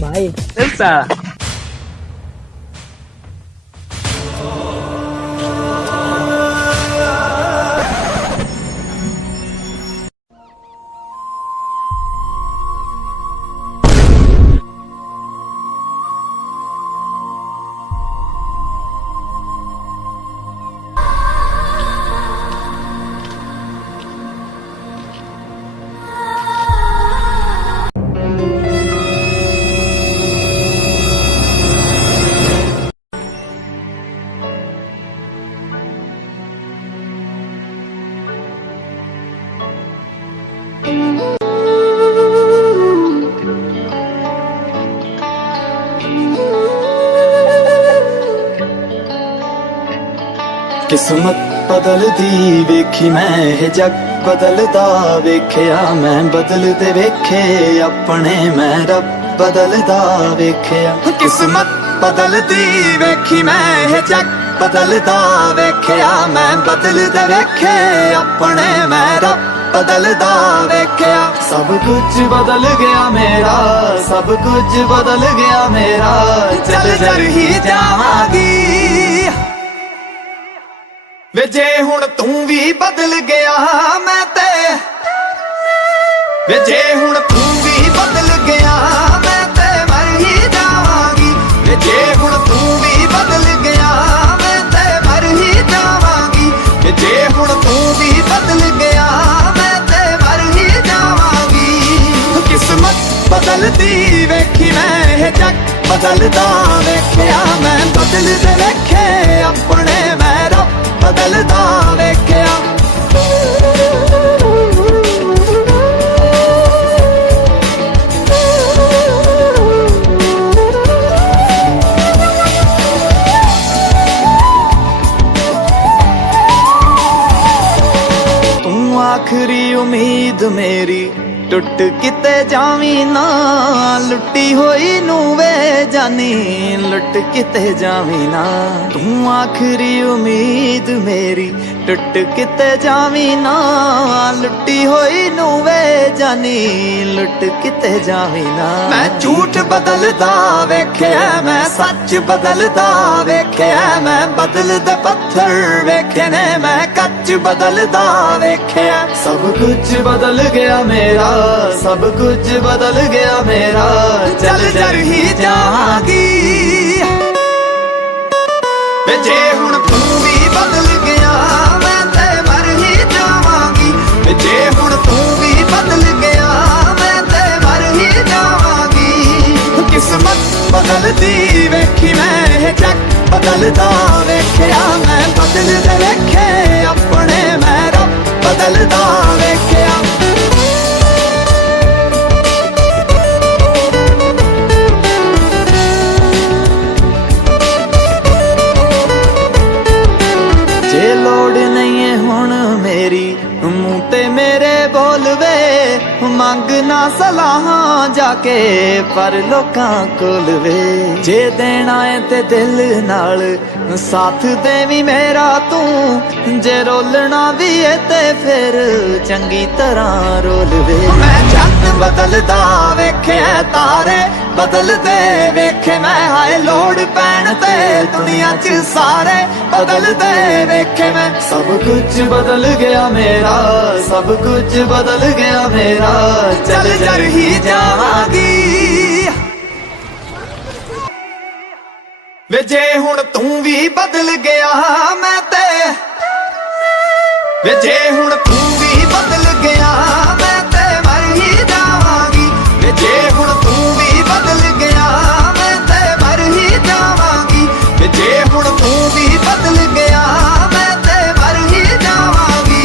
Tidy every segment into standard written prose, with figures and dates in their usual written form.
भाई। Elsa. किस्मत बदलदी वेखी मैं ਇਹ जग बदलदा वेखिया मैं बदलदे वेखे अपने मैं रब बदलदा वेखिया किस्मत बदलदी वेखी मैं ਇਹ जग बदलदा वेखिया मैं बदलदे वेखे अपने मैं रब बदलदा वेखिया सब कुछ बदल गया मेरा सब कुछ बदल गया मेरा चल जर ही जावांगी वे जे हुण तू भी बदल गया मैं ते वे जे हुण तू भी बदल गया मैं ते मर ही जावांगी वे जे हुण तू भी बदल गया मैं ते मर ही जावांगी वे जे हुण तू भी बदल गया मैं ते मर ही जावांगी किस्मत बदलदी वेखी मैं ਇਹ जग बदलदा वेखिया मैं बदलदे वेखे अपने मैं रब बदलदा वेखिया तू आखरी उम्मीद मेरी टुट किते जावी ना लुटी होई नू वे जानी लुट किते जावी ना तू आखरी उम्मीद मेरी टुट किते जावी ना लुटी होई नू वे जानी लुट किते जावी ना मैं झूठ बदलदा वेखिया मैं सच बदलदा वेखिया मैं बदलदे पत्थर वेखे ने मैं कच बदलदा वेखिया सब कुछ बदल गया मेरा सब कुछ बदल गया मेरा चल जर ही जावांगी वे जे हुण तू भी बदल गया मैं ते मर ही जावांगी वे जे हुण तू भी बदल गया मैं ते मर ही जावांगी किस्मत बदलदी वेखी मैं ਇਹ जग बदलदा वेखिया मैं बदलदे वेखे अपने मैं रब बदलदा वेखिया जे लोड़ नहीं है हुण मेरी मूंह ते मेरे बोलवे मंग ना सलाहां जाके पर लोकां कोल वे जे देना है ते दिल नाल साथ देवी मेरा तू जे रोलना भी है ते फिर चंगी तरह रोल वे मैं चंद बदलदा वेखे तारे बदलदे वेखे मैं हाय लोड़ पैण ते दुनिया च सारे बदलदे वेखे मैं सब कुछ बदल गया मेरा सब कुछ बदल गया मेरा चल जर ही जावांगी वे जे हुण तू भी बदल गया मैं ते वे जे हुण तू भी बदल गया मैं ते मर ही जावांगी वे जे हुण तू भी बदल गया मैं ते मर ही जावांगी वे जे हुण तू भी बदल गया मैं ते मर ही जावांगी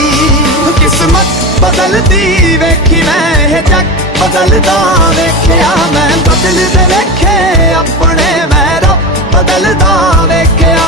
किस्मत बदलदी वेखी मैं ਇਹ जग बदलदा वेखिया मैं बदलदे वेखे अपने मैं रब बदलदा वेखिया